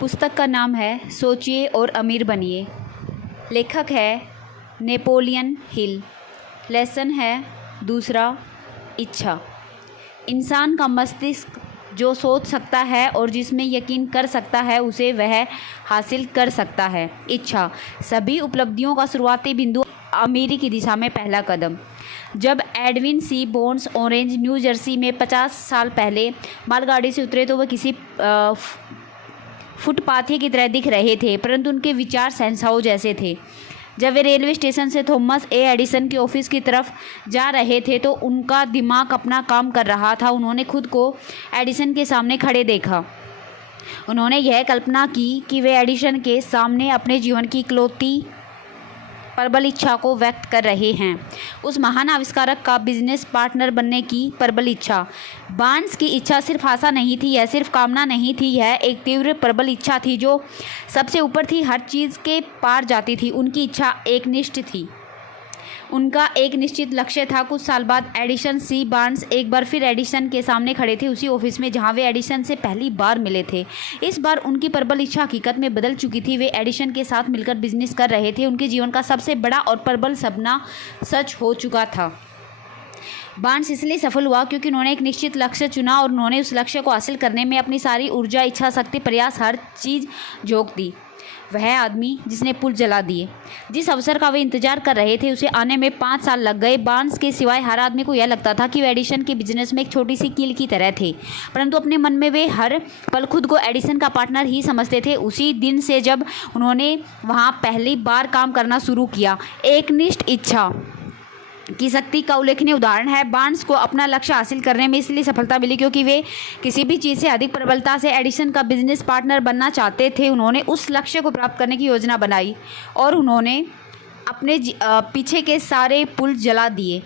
पुस्तक का नाम है सोचिए और अमीर बनिए। लेखक है नेपोलियन हिल। लेसन है दूसरा, इच्छा। इंसान का मस्तिष्क जो सोच सकता है और जिसमें यकीन कर सकता है उसे वह हासिल कर सकता है। इच्छा सभी उपलब्धियों का शुरुआती बिंदु, अमीरी की दिशा में पहला कदम। जब Edwin C Bones Orange New Jersey में 50 साल पहले मालगाड़ी से उतरे तो वह किसी फुटपाथी की तरह दिख रहे थे, परंतु उनके विचार शहंशाहों जैसे थे। जब वे रेलवे स्टेशन से थॉमस ए एडिसन के ऑफिस की तरफ जा रहे थे तो उनका दिमाग अपना काम कर रहा था। उन्होंने खुद को एडिसन के सामने खड़े देखा। उन्होंने यह कल्पना की कि वे एडिसन के सामने अपने जीवन की इकलौती प्रबल इच्छा को व्यक्त कर रहे हैं, उस महान आविष्कारक का बिजनेस पार्टनर बनने की प्रबल इच्छा। बार्न्स की इच्छा सिर्फ आशा नहीं थी, यह सिर्फ कामना नहीं थी, यह एक तीव्र प्रबल इच्छा थी जो सबसे ऊपर थी, हर चीज़ के पार जाती थी। उनकी इच्छा एकनिष्ठ थी, उनका एक निश्चित लक्ष्य था। कुछ साल बाद एडिसन सी बार्न्स एक बार फिर एडिसन के सामने खड़े थे, उसी ऑफिस में जहां वे एडिसन से पहली बार मिले थे। इस बार उनकी प्रबल इच्छा हकीकत में बदल चुकी थी। वे एडिसन के साथ मिलकर बिजनेस कर रहे थे। उनके जीवन का सबसे बड़ा और प्रबल सपना सच हो चुका था। बार्न्स इसलिए सफल हुआ क्योंकि उन्होंने एक निश्चित लक्ष्य चुना और उन्होंने उस लक्ष्य को हासिल करने में अपनी सारी ऊर्जा, इच्छा शक्ति, प्रयास, हर चीज़ झोंक दी। वह आदमी जिसने पुल जला दिए, जिस अवसर का वे इंतजार कर रहे थे, उसे आने में 5 साल लग गए। बार्न्स के सिवाय हर आदमी को यह लगता था कि वे एडिसन के बिजनेस में एक छोटी सी कील की तरह थे, परंतु अपने मन में वे हर पल खुद को एडिसन का पार्टनर ही समझते थे। उसी दिन से जब उन्होंने वहाँ पहली बार काम करना शुरू किया, एकनिष्ठ इच्छा की शक्ति का उल्लेखनीय उदाहरण है। बार्न्स को अपना लक्ष्य हासिल करने में इसलिए सफलता मिली क्योंकि वे किसी भी चीज़ से अधिक प्रबलता से एडिसन का बिजनेस पार्टनर बनना चाहते थे। उन्होंने उस लक्ष्य को प्राप्त करने की योजना बनाई और उन्होंने अपने पीछे के सारे पुल जला दिए।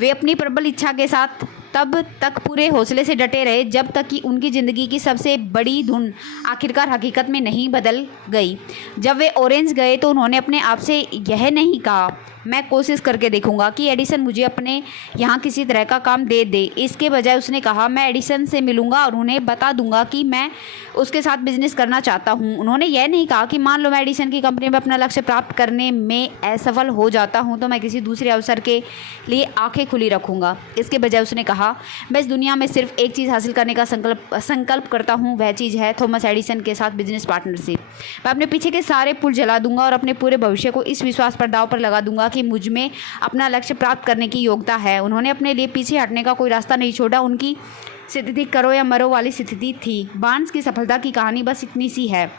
वे अपनी प्रबल इच्छा के साथ तब तक पूरे हौसले से डटे रहे जब तक कि उनकी ज़िंदगी की सबसे बड़ी धुन आखिरकार हकीकत में नहीं बदल गई। जब वे ऑरेंज गए तो उन्होंने अपने आप से यह नहीं कहा, मैं कोशिश करके देखूंगा कि एडिसन मुझे अपने यहाँ किसी तरह का काम दे दे। इसके बजाय उसने कहा, मैं एडिसन से मिलूंगा और उन्हें बता दूंगा कि मैं उसके साथ बिजनेस करना चाहता हूँ। उन्होंने यह नहीं कहा कि मान लो मैं एडिसन की कंपनी में अपना लक्ष्य प्राप्त करने में असफल हो जाता हूँ तो मैं किसी दूसरे अवसर के लिए आंखें खुली रखूँगा। इसके बजाय उसने कहा, मैं इस दुनिया में सिर्फ एक चीज़ हासिल करने का संकल्प करता हूँ, वह चीज़ है थॉमस एडिसन के साथ बिजनेस पार्टनरशिप। मैं अपने पीछे के सारे पुल जला दूंगा और अपने पूरे भविष्य को इस विश्वास पर दांव पर लगा दूंगा कि मुझ में अपना लक्ष्य प्राप्त करने की योग्यता है। उन्होंने अपने लिए पीछे हटने का कोई रास्ता नहीं छोड़ा। उनकी स्थिति करो या मरो वाली स्थिति थी। बार्न्स की सफलता की कहानी बस इतनी सी है।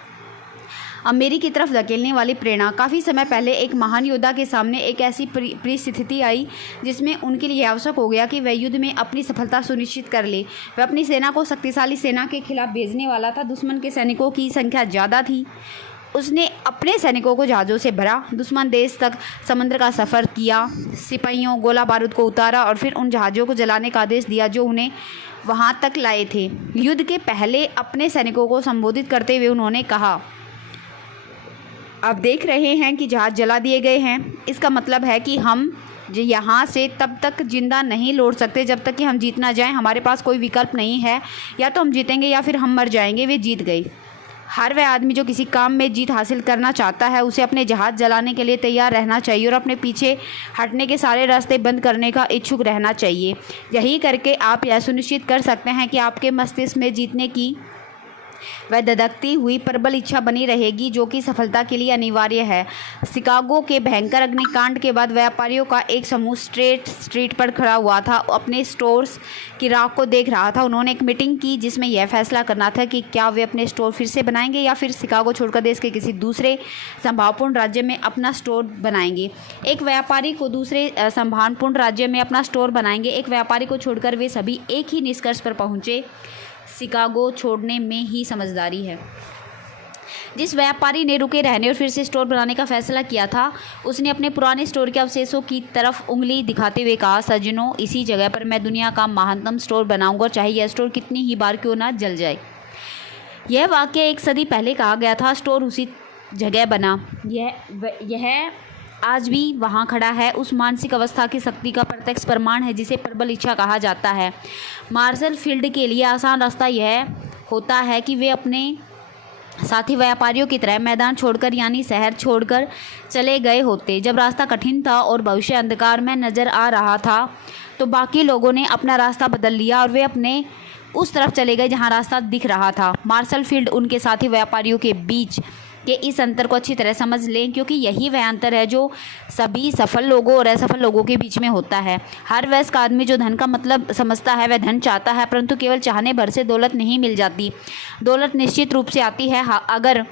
अमीरी की तरफ धकेलने वाली प्रेरणा। काफ़ी समय पहले एक महान योद्धा के सामने एक ऐसी परिस्थिति आई जिसमें उनके लिए आवश्यक हो गया कि वह युद्ध में अपनी सफलता सुनिश्चित कर ले। वह अपनी सेना को शक्तिशाली सेना के खिलाफ भेजने वाला था। दुश्मन के सैनिकों की संख्या ज़्यादा थी। उसने अपने सैनिकों को जहाज़ों से भरा, दुश्मन देश तक समुद्र का सफ़र किया, सिपाहियों, गोला बारूद को उतारा और फिर उन जहाज़ों को जलाने का आदेश दिया जो उन्हें वहाँ तक लाए थे। युद्ध के पहले अपने सैनिकों को संबोधित करते हुए उन्होंने कहा, अब देख रहे हैं कि जहाज़ जला दिए गए हैं। इसका मतलब है कि हम यहाँ से तब तक जिंदा नहीं लौट सकते जब तक कि हम जीत ना जाएं। हमारे पास कोई विकल्प नहीं है, या तो हम जीतेंगे या फिर हम मर जाएंगे। वे जीत गए। हर वह आदमी जो किसी काम में जीत हासिल करना चाहता है उसे अपने जहाज़ जलाने के लिए तैयार रहना चाहिए और अपने पीछे हटने के सारे रास्ते बंद करने का इच्छुक रहना चाहिए। यही करके आप यह सुनिश्चित कर सकते हैं कि आपके मस्तिष्क में जीतने की वह धधकती हुई प्रबल इच्छा बनी रहेगी जो कि सफलता के लिए अनिवार्य है। शिकागो के भयंकर अग्निकांड के बाद व्यापारियों का एक समूह स्ट्रीट पर खड़ा हुआ था, अपने स्टोर्स की राख को देख रहा था। उन्होंने एक मीटिंग की जिसमें यह फैसला करना था कि क्या वे अपने स्टोर फिर से बनाएंगे या फिर शिकागो छोड़कर देश के किसी दूसरे संभावपूर्ण राज्य में अपना स्टोर बनाएंगे। एक व्यापारी को दूसरे संभावपूर्ण राज्य में अपना स्टोर बनाएंगे। एक व्यापारी को छोड़कर वे सभी एक ही निष्कर्ष पर पहुँचे, शिकागो छोड़ने में ही समझदारी है। जिस व्यापारी ने रुके रहने और फिर से स्टोर बनाने का फैसला किया था उसने अपने पुराने स्टोर के अवशेषों की तरफ उंगली दिखाते हुए कहा, सज्जनों, इसी जगह पर मैं दुनिया का महानतम स्टोर बनाऊंगा और चाहे यह स्टोर कितनी ही बार क्यों ना जल जाए। यह वाक्य 1 सदी पहले कहा गया था। स्टोर उसी जगह बना। यह आज भी वहाँ खड़ा है। उस मानसिक अवस्था की शक्ति का प्रत्यक्ष प्रमाण है जिसे प्रबल इच्छा कहा जाता है। मार्शल फील्ड के लिए आसान रास्ता यह होता है कि वे अपने साथी व्यापारियों की तरह मैदान छोड़कर यानी शहर छोड़कर चले गए होते। जब रास्ता कठिन था और भविष्य अंधकार में नजर आ रहा था तो बाकी लोगों ने अपना रास्ता बदल लिया और वे अपने उस तरफ चले गए जहां रास्ता दिख रहा था। मार्शल फील्ड उनके साथी व्यापारियों के बीच के इस अंतर को अच्छी तरह समझ लें, क्योंकि यही वह अंतर है जो सभी सफल लोगों और असफल लोगों के बीच में होता है। हर वयस्क आदमी जो धन का मतलब समझता है वह धन चाहता है, परंतु केवल चाहने भर से दौलत नहीं मिल जाती। दौलत निश्चित रूप से आती है अगर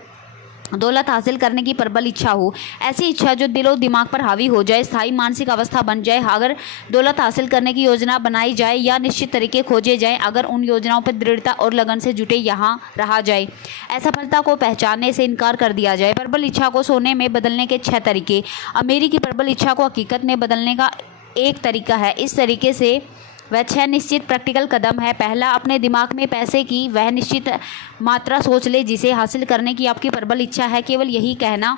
दौलत हासिल करने की प्रबल इच्छा हो, ऐसी इच्छा जो दिलो दिमाग पर हावी हो जाए, स्थायी मानसिक अवस्था बन जाए। अगर दौलत हासिल करने की योजना बनाई जाए या निश्चित तरीके खोजे जाएं, अगर उन योजनाओं पर दृढ़ता और लगन से जुटे यहाँ रहा जाए, असफलता को पहचानने से इनकार कर दिया जाए। प्रबल इच्छा को सोने में बदलने के 6 तरीके। अमीरी की प्रबल इच्छा को हकीकत में बदलने का एक तरीका है। इस तरीके से वह 6 निश्चित प्रैक्टिकल कदम है। पहला, अपने दिमाग में पैसे की वह निश्चित मात्रा सोच ले जिसे हासिल करने की आपकी प्रबल इच्छा है। केवल यही कहना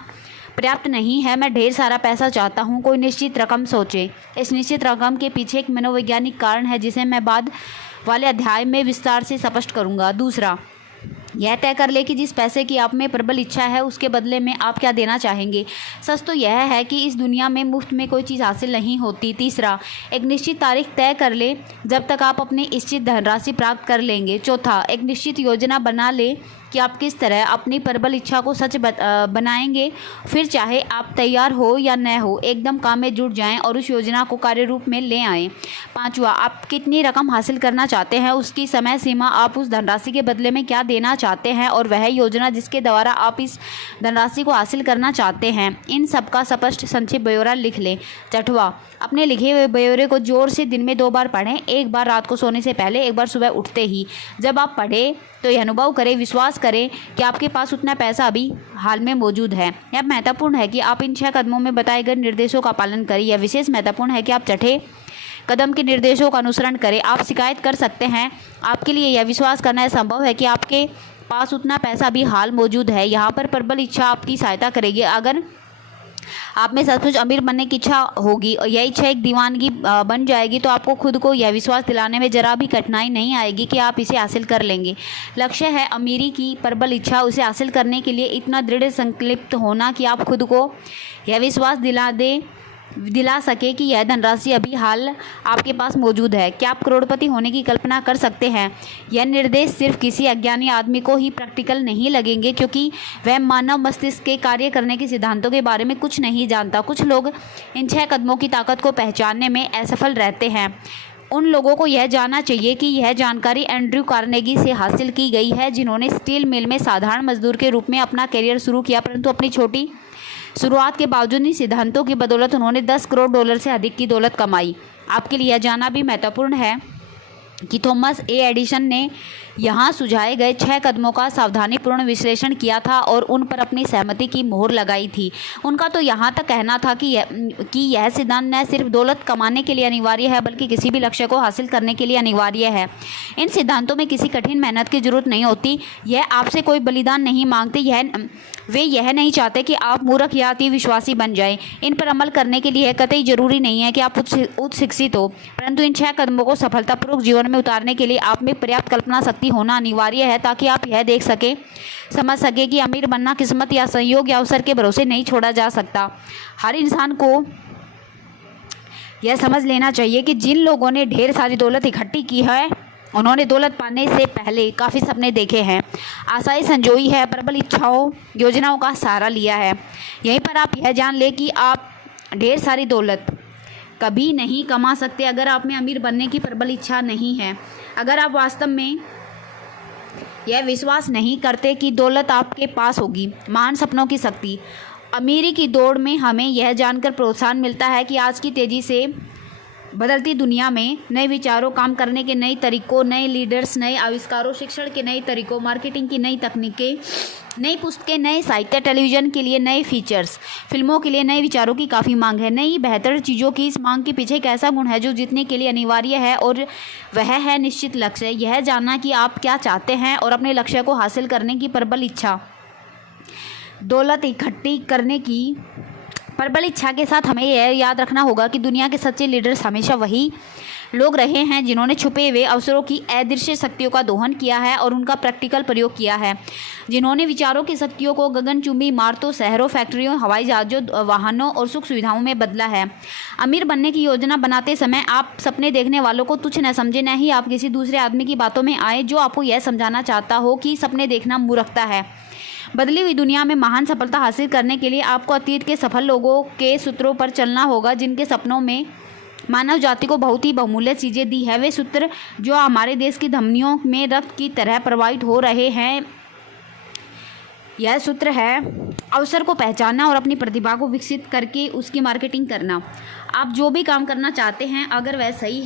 पर्याप्त नहीं है, मैं ढेर सारा पैसा चाहता हूँ। कोई निश्चित रकम सोचे। इस निश्चित रकम के पीछे एक मनोवैज्ञानिक कारण है जिसे मैं बाद वाले अध्याय में विस्तार से स्पष्ट करूँगा। दूसरा, यह तय कर ले कि जिस पैसे की आप में प्रबल इच्छा है उसके बदले में आप क्या देना चाहेंगे। सच तो यह है कि इस दुनिया में मुफ्त में कोई चीज़ हासिल नहीं होती। तीसरा, एक निश्चित तारीख तय कर ले जब तक आप अपनी इच्छित धनराशि प्राप्त कर लेंगे। चौथा, एक निश्चित योजना बना ले कि आप किस तरह अपनी प्रबल इच्छा को सच बनाएंगे। फिर चाहे आप तैयार हो या न हो, एकदम काम में जुट जाएं और उस योजना को कार्य रूप में ले आएं। पांचवा, आप कितनी रकम हासिल करना चाहते हैं, उसकी समय सीमा, आप उस धनराशि के बदले में क्या देना चाहते हैं और वह योजना जिसके द्वारा आप इस धनराशि को हासिल करना चाहते हैं। इन सब का स्पष्ट संक्षिप्त ब्यौरा लिख लें। छठवां, अपने लिखे हुए ब्यौरे को जोर से दिन में 2 बार पढ़ें, एक बार रात को सोने से पहले, एक बार सुबह उठते ही। जब आप पढ़ें तो यह अनुभव करें, विश्वास करें कि आपके पास उतना पैसा अभी हाल में मौजूद है। यह महत्वपूर्ण है कि आप इन 6 कदमों में बताए गए निर्देशों का पालन करें। यह विशेष महत्वपूर्ण है कि आप छठे कदम के निर्देशों का अनुसरण करें। आप शिकायत कर सकते हैं, आपके लिए यह विश्वास करना संभव है कि आपके पास उतना पैसा अभी हाल मौजूद है। यहाँ पर प्रबल इच्छा आपकी सहायता करेगी। अगर आप में सचमुच अमीर बनने की इच्छा होगी और यह इच्छा एक दीवानगी बन जाएगी तो आपको खुद को यह विश्वास दिलाने में जरा भी कठिनाई नहीं आएगी कि आप इसे हासिल कर लेंगे। लक्ष्य है अमीरी की प्रबल इच्छा, उसे हासिल करने के लिए इतना दृढ़ संकल्पित होना कि आप खुद को यह विश्वास दिला सके कि यह धनराशि अभी हाल आपके पास मौजूद है। क्या आप करोड़पति होने की कल्पना कर सकते हैं? यह निर्देश सिर्फ किसी अज्ञानी आदमी को ही प्रैक्टिकल नहीं लगेंगे, क्योंकि वह मानव मस्तिष्क के कार्य करने के सिद्धांतों के बारे में कुछ नहीं जानता। कुछ लोग इन 6 कदमों की ताकत को पहचानने में असफल रहते हैं। उन लोगों को यह जानना चाहिए कि यह जानकारी एंड्रयू कार्नेगी से हासिल की गई है, जिन्होंने स्टील मिल में साधारण मजदूर के रूप में अपना करियर शुरू किया, परंतु अपनी छोटी शुरुआत के बावजूद इन सिद्धांतों की बदौलत उन्होंने $10 करोड़ से अधिक की दौलत कमाई। आपके लिए यह जानना भी महत्वपूर्ण है कि थॉमस ए एडिसन ने यहाँ सुझाए गए 6 कदमों का सावधानीपूर्ण विश्लेषण किया था और उन पर अपनी सहमति की मोहर लगाई थी। उनका तो यहाँ तक कहना था कि यह सिद्धांत न सिर्फ दौलत कमाने के लिए अनिवार्य है बल्कि किसी भी लक्ष्य को हासिल करने के लिए अनिवार्य है। इन सिद्धांतों में किसी कठिन मेहनत की जरूरत नहीं होती। यह आपसे कोई बलिदान नहीं मांगते। वे यह नहीं चाहते कि आप मूर्ख या अति विश्वासी बन जाएं। इन पर अमल करने के लिए कतई जरूरी नहीं है कि आप उच्च शिक्षित हो, परंतु इन 6 कदमों को सफलतापूर्वक जीवन में उतारने के लिए आप में पर्याप्त कल्पना शक्ति होना अनिवार्य है, ताकि आप यह देख सके समझ सके कि अमीर बनना किस्मत या संयोग या अवसर के भरोसे नहीं छोड़ा जा सकता। हर इंसान को यह समझ लेना चाहिए कि जिन लोगों ने ढेर सारी दौलत इकट्ठी की है उन्होंने दौलत पाने से पहले काफ़ी सपने देखे हैं, आशाएं संजोई है, प्रबल इच्छाओं योजनाओं का सहारा लिया है। यहीं पर आप यह जान ले कि आप ढेर सारी दौलत कभी नहीं कमा सकते अगर आप में अमीर बनने की प्रबल इच्छा नहीं है। अगर आप वास्तव में यह विश्वास नहीं करते कि दौलत आपके पास होगी। महान सपनों की शक्ति। अमीरी की दौड़ में हमें यह जानकर प्रोत्साहन मिलता है कि आज की तेज़ी से बदलती दुनिया में नए विचारों, काम करने के नए तरीकों, नए लीडर्स, नए आविष्कारों, शिक्षण के नए तरीकों, मार्केटिंग की नई तकनीकें, नई पुस्तकें, नए साहित्य, टेलीविज़न के लिए नए फीचर्स, फिल्मों के लिए नए विचारों की काफ़ी मांग है। नई बेहतर चीज़ों की इस मांग के पीछे एक ऐसा गुण है जो जीतने के लिए अनिवार्य है और वह है निश्चित लक्ष्य। यह जानना कि आप क्या चाहते हैं और अपने लक्ष्य को हासिल करने की प्रबल इच्छा। दौलत इकट्ठी करने की प्रबल इच्छा के साथ हमें यह याद रखना होगा कि दुनिया के सच्चे लीडर्स हमेशा वही लोग रहे हैं जिन्होंने छुपे हुए अवसरों की अदृश्य शक्तियों का दोहन किया है और उनका प्रैक्टिकल प्रयोग किया है, जिन्होंने विचारों की शक्तियों को गगनचुंबी इमारतों, शहरों, फैक्ट्रियों, हवाई जहाज़ों, वाहनों और सुख सुविधाओं में बदला है। अमीर बनने की योजना बनाते समय आप सपने देखने वालों को तुच्छ न समझें, न ही आप किसी दूसरे आदमी की बातों में आए जो आपको यह समझाना चाहता हो कि सपने देखना मूर्खता है। बदली हुई दुनिया में महान सफलता हासिल करने के लिए आपको अतीत के सफल लोगों के सूत्रों पर चलना होगा, जिनके सपनों में मानव जाति को बहुत ही बहुमूल्य चीज़ें दी है। वे सूत्र जो हमारे देश की धमनियों में रक्त की तरह प्रवाहित हो रहे हैं। यह सूत्र है अवसर को पहचानना और अपनी प्रतिभा को विकसित करके उसकी मार्केटिंग करना। आप जो भी काम करना चाहते हैं, अगर वह सही है